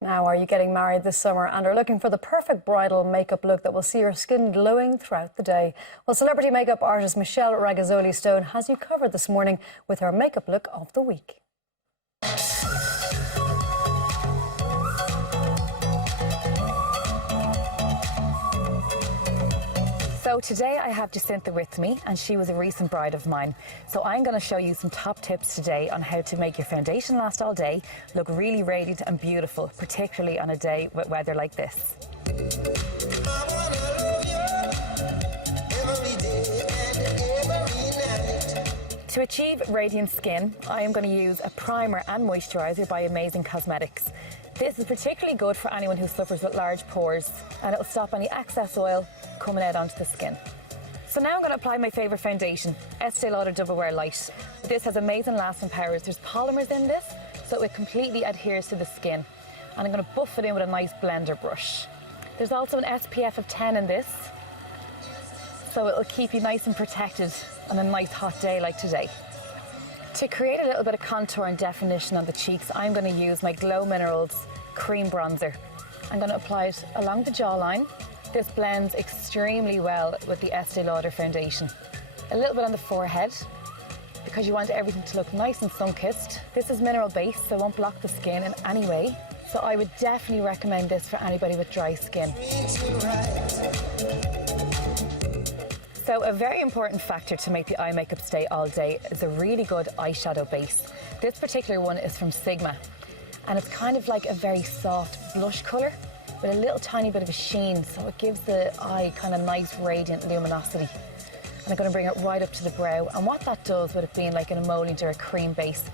Now, are you getting married this summer and are looking for the perfect bridal makeup look that will see your skin glowing throughout the day? Well, celebrity makeup artist Michelle Regazzoli Stone has you covered this morning with her makeup look of the week. So today I have Jacinta with me, and she was a recent bride of mine. So I'm going to show you some top tips today on how to make your foundation last all day, look really radiant and beautiful, particularly on a day with weather like this. To achieve radiant skin, I am going to use a primer and moisturiser by Amazing Cosmetics. This is particularly good for anyone who suffers with large pores, and it will stop any excess oil coming out onto the skin. So now I'm going to apply my favourite foundation, Estee Lauder Double Wear Light. This has amazing lasting powers. There's polymers in this, so it completely adheres to the skin. And I'm going to buff it in with a nice blender brush. There's also an SPF of 10 in this, so it'll keep you nice and protected on a nice hot day like today. To create a little bit of contour and definition on the cheeks, I'm going to use my Glow Minerals Cream Bronzer. I'm going to apply it along the jawline. This blends extremely well with the Estee Lauder foundation. A little bit on the forehead, because you want everything to look nice and sun-kissed. This is mineral based, so it won't block the skin in any way. So I would definitely recommend this for anybody with dry skin. So a very important factor to make the eye makeup stay all day is a really good eyeshadow base. This particular one is from Sigma, and it's kind of like a very soft blush colour with a little tiny bit of a sheen, so it gives the eye kind of nice radiant luminosity. And I'm going to bring it right up to the brow, and what that does with it being like an emollient or a cream base,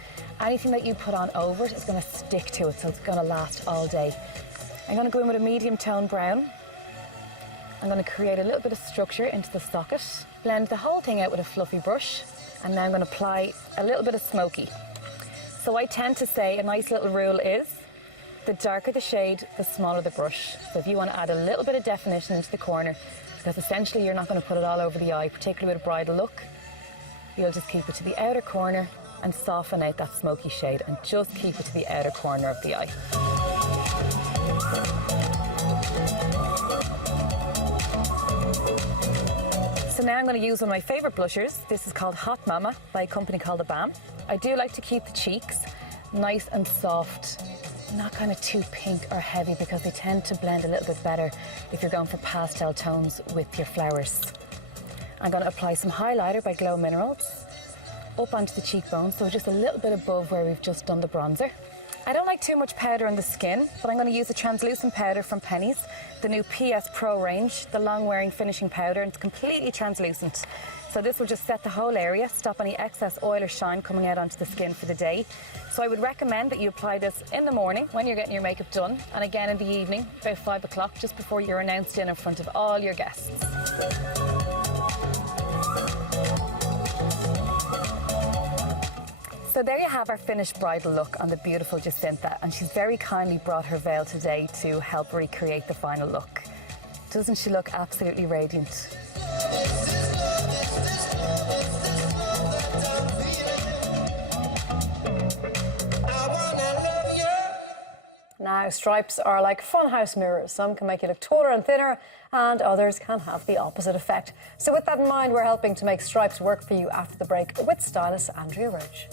anything that you put on over it is going to stick to it, so it's going to last all day. I'm going to go in with a medium tone brown. I'm going to create a little bit of structure into the socket, blend the whole thing out with a fluffy brush, and now I'm going to apply a little bit of smoky. So I tend to say a nice little rule is, the darker the shade, the smaller the brush. So if you want to add a little bit of definition into the corner, because essentially you're not going to put it all over the eye, particularly with a bridal look, you'll just keep it to the outer corner and soften out that smoky shade, and just keep it to the outer corner of the eye. So now I'm going to use one of my favourite blushers. This is called Hot Mama by a company called The Balm. I do like to keep the cheeks nice and soft, not kind of too pink or heavy, because they tend to blend a little bit better if you're going for pastel tones with your flowers. I'm going to apply some highlighter by Glow Minerals up onto the cheekbone, so just a little bit above where we've just done the bronzer. I don't like too much powder on the skin, but I'm going to use a translucent powder from Penny's, the new PS Pro range, the long-wearing finishing powder, and it's completely translucent. So this will just set the whole area, stop any excess oil or shine coming out onto the skin for the day. So I would recommend that you apply this in the morning when you're getting your makeup done, and again in the evening, about 5 o'clock, just before you're announced in front of all your guests. So there you have our finished bridal look on the beautiful Jacinta, and she's very kindly brought her veil today to help recreate the final look. Doesn't she look absolutely radiant? Now, stripes are like funhouse mirrors. Some can make you look taller and thinner, and others can have the opposite effect. So with that in mind, we're helping to make stripes work for you after the break with stylist Andrea Roach.